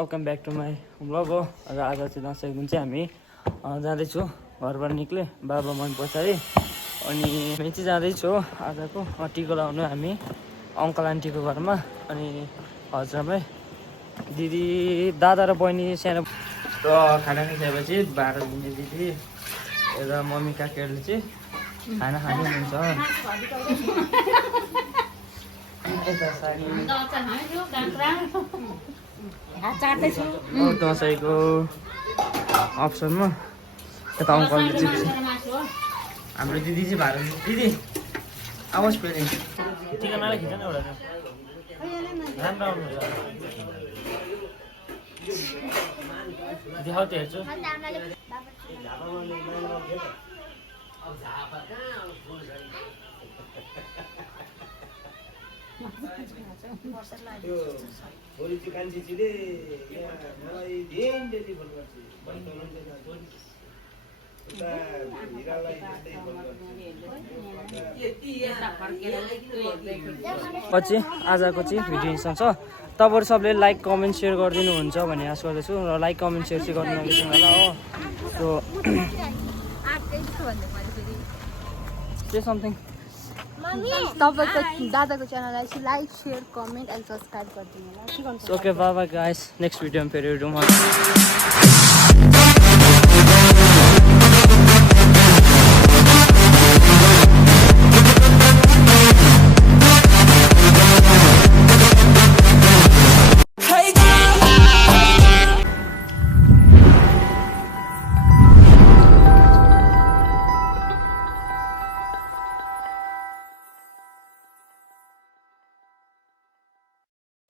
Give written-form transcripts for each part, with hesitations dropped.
Welcome back to my blog हो। र आज चाहिँ दसैँको दिन चाहिँ हामी जाँदैछु घरबाट निक्ले बाबा मन पछाडि। अनि हामी चाहिँ जाँदैछु आजको टिको लगाउनु हामी अङ्कल आन्टीको घरमा। अनि हजुरमै दिदी दादा र बहिनी सानो र खाना खाइसकेपछि 12 दिने दिदी र मम्मी काकीहरूले चाहिँ खाना खानु हुन्छ। दसैँको अप्सनमा यता अङ्कलले चाहिँ हाम्रो दिदी चाहिँ भारत दिदी आवाज पेरि टिका माला खिच्न एउटा राम्रो आउनुहुन्छ देखाउ त हेर्छु। पछि आजको चाहिँ भिडियो सकिन्छ। तपाईँहरू सबले लाइक कमेन्ट सेयर गरिदिनुहुन्छ भन्ने आशा गर्दछु र लाइक कमेन्ट सेयर चाहिँ गर्नु नबिर्सनु होला हो। सो समथिङ तपाईँको दादाको च्यानललाई चाहिँ like share comment and subscribe गरिदिनु होला। Okay bye bye guys, next भिडियोमा फेरि हेरौँ।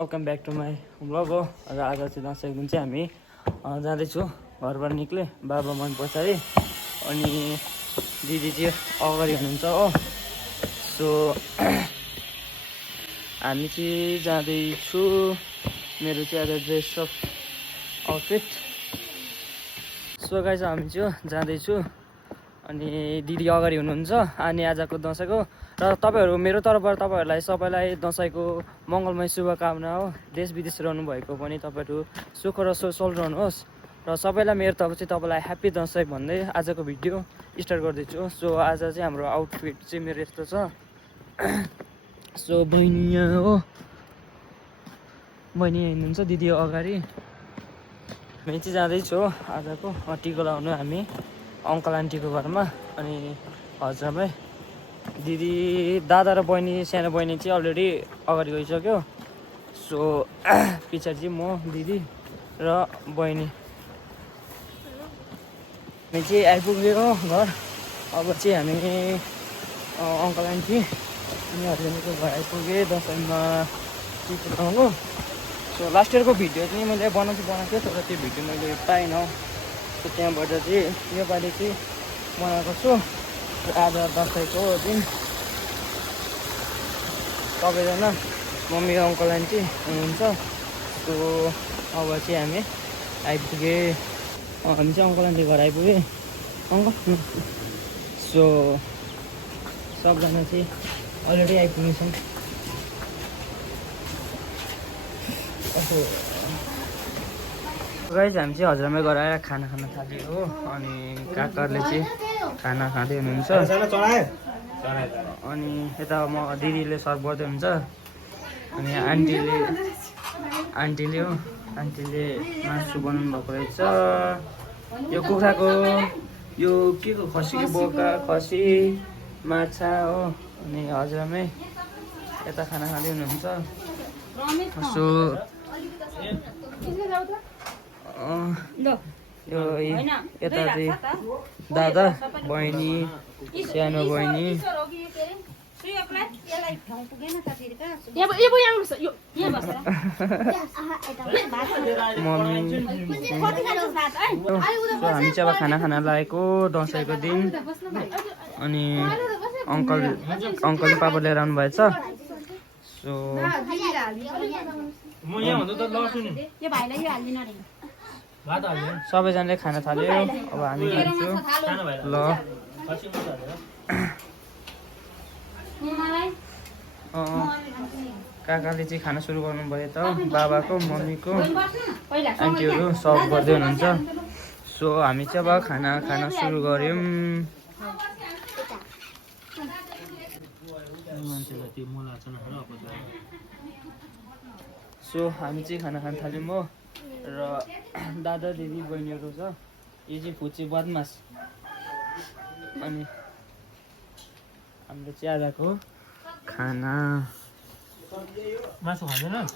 Welcome back to my blog हो। र आज चाहिँ दसैँको दिन चाहिँ हामी जाँदैछु घरबाट निक्ले बाबा मन पछाडि। अनि दिदी चाहिँ अगाडि हुनुहुन्छ हो। सो हामी चाहिँ जाँदैछु। मेरो चाहिँ आज dress of outfit. So guys हामी चाहिँ जाँदैछु अनि दिदी अगाडि हुनुहुन्छ। अनि आजको दसैँको र तपाईँहरू मेरो तर्फबाट तपाईँहरूलाई सबैलाई दसैँको मङ्गलमय शुभकामना हो। देश विदेश रहनुभएको पनि तपाईँहरू सुख र सोसल रहनुहोस्। र सबैलाई मेरो तर्फ चाहिँ तपाईँलाई ह्याप्पी दसैँ भन्दै आजको भिडियो स्टार्ट गर्दैछु। सो आज चाहिँ हाम्रो आउटफिट चाहिँ मेरो यस्तो छ। सो बहिनी यहाँ हो, बहिनी यहाँ हिँड्नुहुन्छ, दिदी अगाडि। हामी चाहिँ जाँदैछु आजको टिको लगाउनु हामी अङ्कल आन्टीको घरमा। अनि हजुरमै दिदी दादा र बहिनी सानो बहिनी चाहिँ अलरेडी अगाडि गइसक्यो। सो पछाडि चाहिँ म दिदी र बहिनी। हामी चाहिँ आइपुग्यो घर। अब चाहिँ हामी अङ्कल आन्टी अनि हजुरको घर आइपुगेँ दसैँमा टिको लगाउनु। सो लास्ट इयरको भिडियो चाहिँ मैले बनाएको थिएँ तर त्यो भिडियो मैले पाइनँ। सो त्यहाँबाट चाहिँ योपालि चाहिँ बनाएको छु। आज दसैँको दिन सबैजना मम्मी अङ्कल आन्टी हुनुहुन्छ। सो अब चाहिँ हामी आइपुगेँ। हामी चाहिँ अङ्कल आन्टी घर आइपुगेँ अङ्कल। सो सबजना चाहिँ अलरेडी आइपुगेछन्। गाइस हामी चाहिँ हजुरमै गएर खाना खान थाल्यो हो। अनि काकाहरूले चाहिँ खाना खाँदै हुनुहुन्छ। अनि यता म दिदीले सर्भ गर्दै हुन्छ। अनि आन्टीले मासु बनाउनु भएको रहेछ। यो कुखुराको यो के को खसीको बोका खसी माछा हो। अनि हजुरमै यता खाना खाँदै हुनुहुन्छ। सो यो यता चाहिँ दादा बहिनी सानो बहिनी मम्मी। हामी चाहिँ अब खाना लागेको दसैँको दिन। अनि अङ्कल पापा लिएर आउनु भएछ। सो सबैजनाले खाना थाल्यो। अब हामी खान्छु ल। काकाले चाहिँ खाना सुरु गर्नुभयो त बाबाको मम्मीको आन्टीहरू सब गर्दै हुनुहुन्छ सो हामी चाहिँ अब खाना खान सुरु गऱ्यौँ सो हामी चाहिँ खाना खान थाल्यौँ हो र दादा दिदी बहिनीहरू छ यो चाहिँ फुच्ची बदमास अनि हाम्रो चाहिँ आजको खाना मासु खाँदैन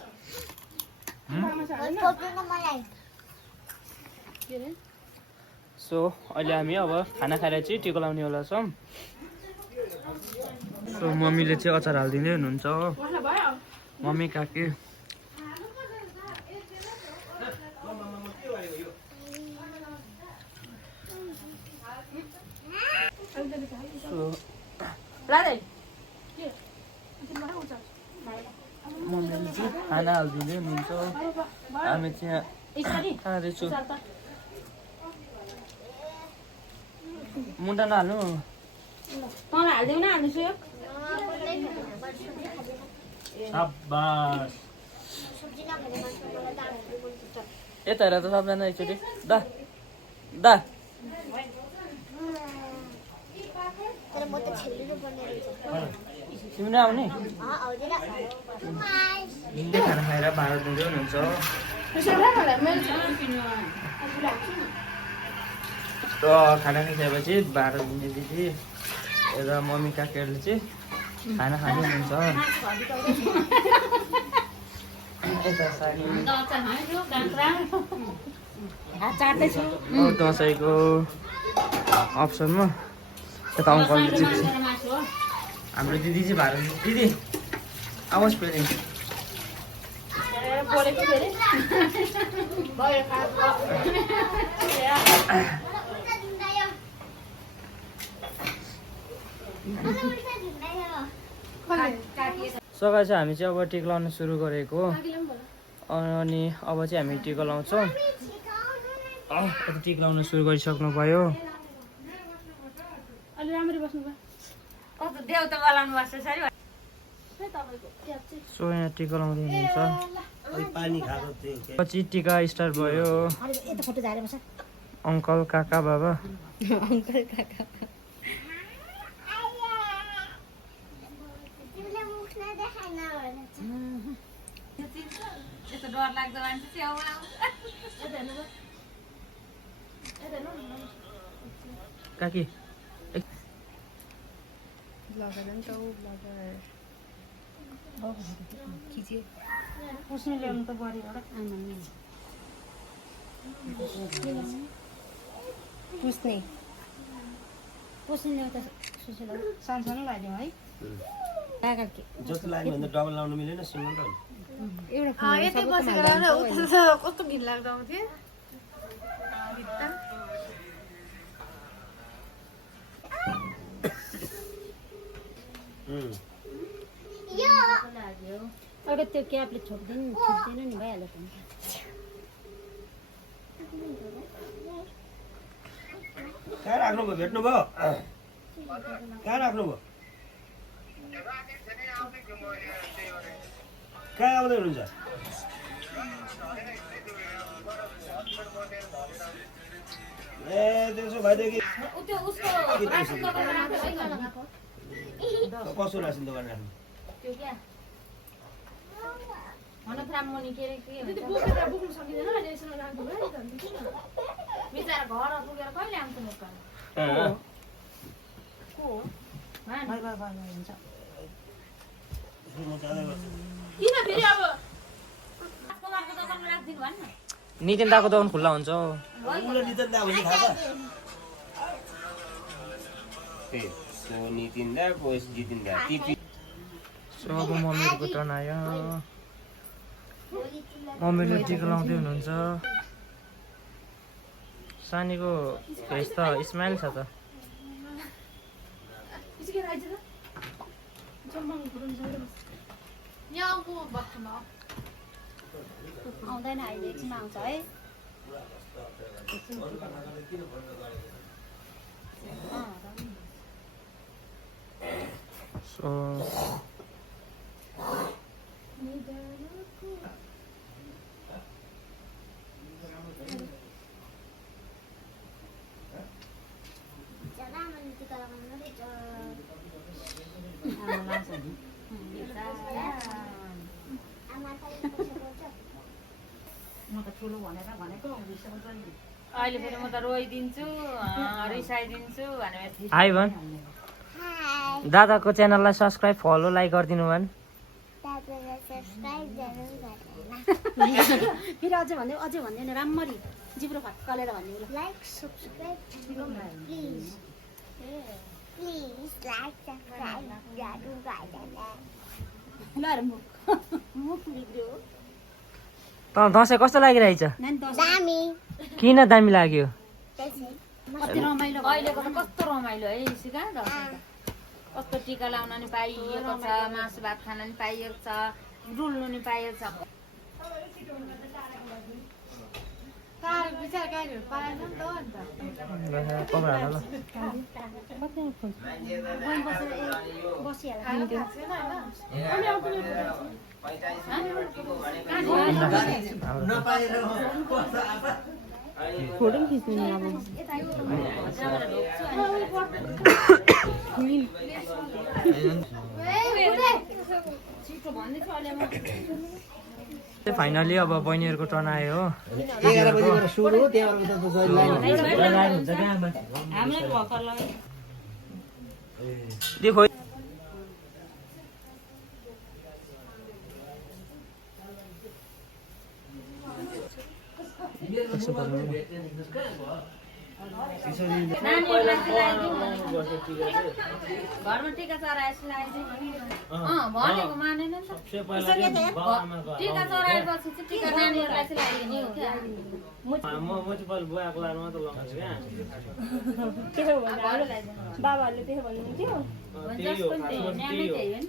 सो अहिले हामी अब खाना खाएर चाहिँ टिको लाउनेवाला छौँ सो मम्मीले चाहिँ अचार हालिदिँदै हुनुहुन्छ हो मम्मी काकी मम्मीले चाहिँ खाना हालिदिँदै हुनुहुन्छ हामी चाहिँ खाँदैछु मुन्टा नहाल्नु यता हेर त सबजना एकचोटि दा दा तिमी नै आउने खाना खाएर भाँडा धुँदै हुनुहुन्छ र खाना खाइसकेपछि भाँडा धुने दिदी र मम्मी काकीहरूले चाहिँ खाना खाँदै हुनुहुन्छ दसैँको अप्सनमा यता अङ्कलले चाहिँ हाम्रो दिदी चाहिँ भाडा दिदी आवाज फेरि सकाळ चाहिँ हामी चाहिँ अब टिका लाउन सुरु गरेको अनि अब चाहिँ हामी टिका लाउँछौँ टिका लाउन सुरु गरिसक्नु भयो सो यहाँ टिका लाउँदै हुनुहुन्छ पछि टिका स्टार्ट भयो अङ्कल काका बाबा काकी सानो लाग्यो है जस्तो लाग्यो भने डबल लाउनु मिलेन सिङ्गल कस्तो घिन लाग्दो आउँथ्यो अगर त्यो क्यापले छोप्दैन नि भइहाल्यो कहाँ राख्नुभयो भेट्नुभयो कहाँ राख्नुभयो कहाँ आउँदै हुनुहुन्छ ए त्यसो भएदेखि कसो रासन दोकान राख्नु नितिन दाको दोकान खुल्ला हुन्छ अब मम्मीहरूको टर्न आयो मम्मीले टिका लाउँदै हुनुहुन्छ सानीको फेस त स्माइल छ त आउँदैन अहिले एकछिन आउँछ है अहिले फेरि म त रोइदिन्छु रिसाइदिन्छु भनेर हाई भन दादाको च्यानललाई सब्सक्राइब फलो लाइक गरिदिनु भन् फेरि अझै भन्दैन राम्ररी जिब्रो फट्कलेर भन्ने Like, subscribe, please. Please like, subscribe, जादू गाइडलाई ल मुख बिग्रियो त दसैँ कस्तो लागिरहेछ नानी दस दामी किन दामी लाग्यो त्यसै कति रमाइलो अहिलेको त कस्तो रमाइलो है सिका दसैँ त कस्तो टिका लाउन नि पाइएको छ मासु भात खान नि पाइएको छ डुल्नु नि पाइएको छ फोटो पनि खिच्नु नि अब फाइनली अब बहिनीहरूको टर्न आयो हो 11 बजेबाट सुरु हो त्यहाँबाट त देखो नानीहरूलाई सिलाइदिउँ घरमा टिका चराए सिलाइदिउँ भनेको मानेन नि त टिका चराएपछि चाहिँ टिका नानीहरूलाई सिलाइदिने हो क्या बाबाहरूले त्यसो भन्नुहुन्थ्यो जसको नि त्यही न्यानै त्यही हो नि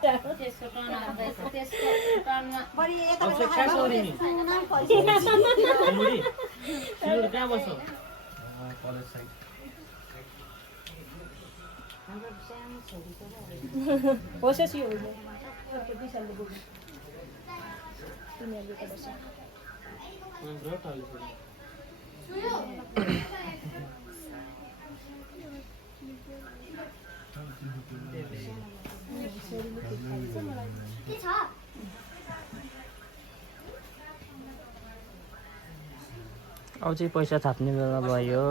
त त्यसको टर्न आउँदैछ त्यसको टर्नमा होस् यो विशालले बोल्नु तिमीहरूले त बस्छ के छ अब चाहिँ पैसा थाप्ने बेला भयो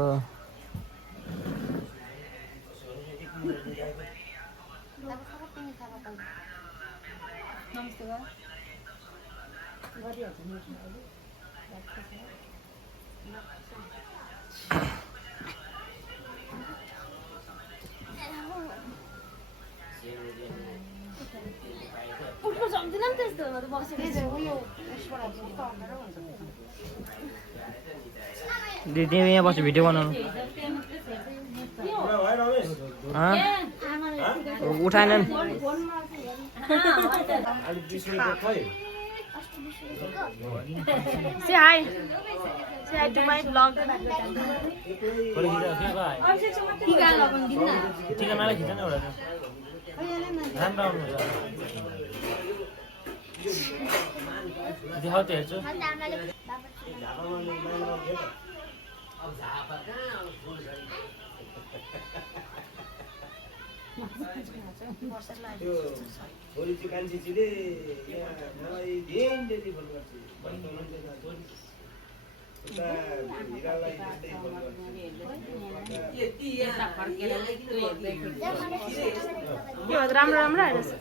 सक्दिनँ नि त्यस्तो बसेको दिदी यहाँ बस्यो भिडियो बनाउनु उठाएनन् Say hi. Say hi to my vlog. टिका लगाउनु दिन्न देखाउ त हेर्छु त्यो छोरी चाहिँ कान्छीले यहाँ मलाई दिनदेखि फोन गर्छ हिरालाई जस्तै फोन राम्रो राम्रो आइरहेछ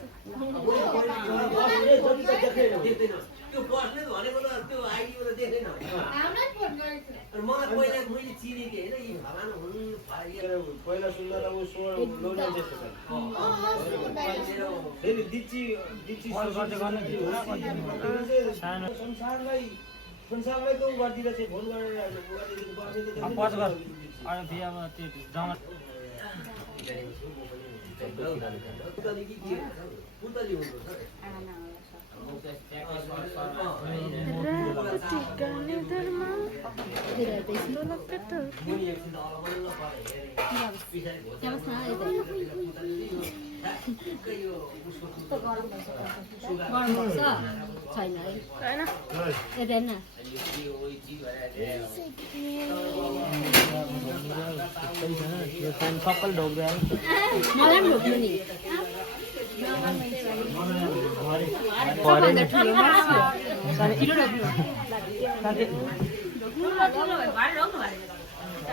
त्यो बस्ने भनेको त त्यो आइडीबाट देख्दैन मलाई पहिला मैले चिनेको होइन यी भगवान हुनु पहिला सुन्दा त ऊ लोन जस्तो छ फेरि दिची संसारलाई त ऊ गरिदिरहेछ फोन गरेर मुनि एकछिन तल बल्ल परे हेरेँ पछाडि ठिक्कै यो उसको गरम बस्छ छैन है हैन हेर्दैन यो फ्यान सबैले ढोक्दै आयो मलाई पनि ढोक्नु नि परेन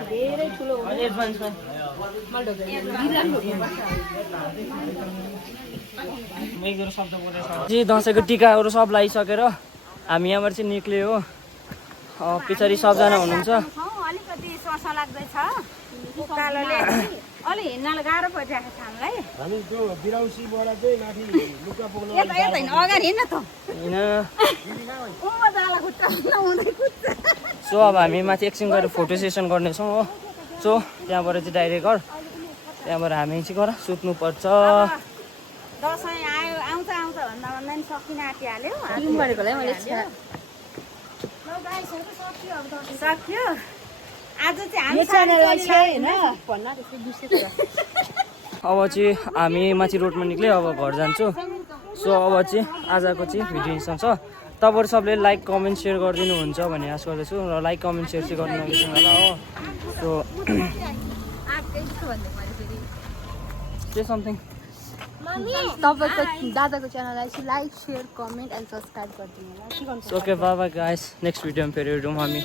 धेरै ठुलो एडभान्समा जी दसैँको टिकाहरू सब लगाइसकेर हामी यहाँबाट चाहिँ निक्ल्यो हो पछाडि सबजना हुनुहुन्छ अलिकति ससा लाग्दैछ उकालोले अलि हिँड्नलाई गाह्रो परिरहेको छ हामीलाई हामी त्यो बिराउसीबाट चाहिँ माथि लुगा बोक्न यता यता हिँड्नु अगाडि हिँड्न त होइन उँभो जाला खुट्टा नहुँदै कुद्छ सो अब हामी माथि एकछिन गएर फोटो सेसन गर्नेछौँ हो सो त्यहाँबाट चाहिँ डाइरेक्ट घर त्यहाँबाट हामी चाहिँ गर सुत्नुपर्छ दसैँ आयो आउँछ आउँछ भन्दा भन्दा नि सकिन आँटिहाल्यो गरेकोलाई मैले सक्यो आज चाहिँ यो च्यानललाई छैन भन्न अब चाहिँ हामी माथि रोडमा निक्ल्यो अब घर जान्छु सो अब चाहिँ आजको चाहिँ भिडियो यहीसँग छ तपाईँहरू सबले लाइक कमेन्ट सेयर गरिदिनुहुन्छ भन्ने आशा गर्दैछु र लाइक कमेन्ट सेयर चाहिँ गर्नु नबिर्सनु होला हो सो के समथिङ तपाईँको दादाको च्यानललाई चाहिँ like share comment and subscribe गरिदिनु होला के गर्नु okay bye bye guys next भिडियोमा फेरि हेरौँ हामी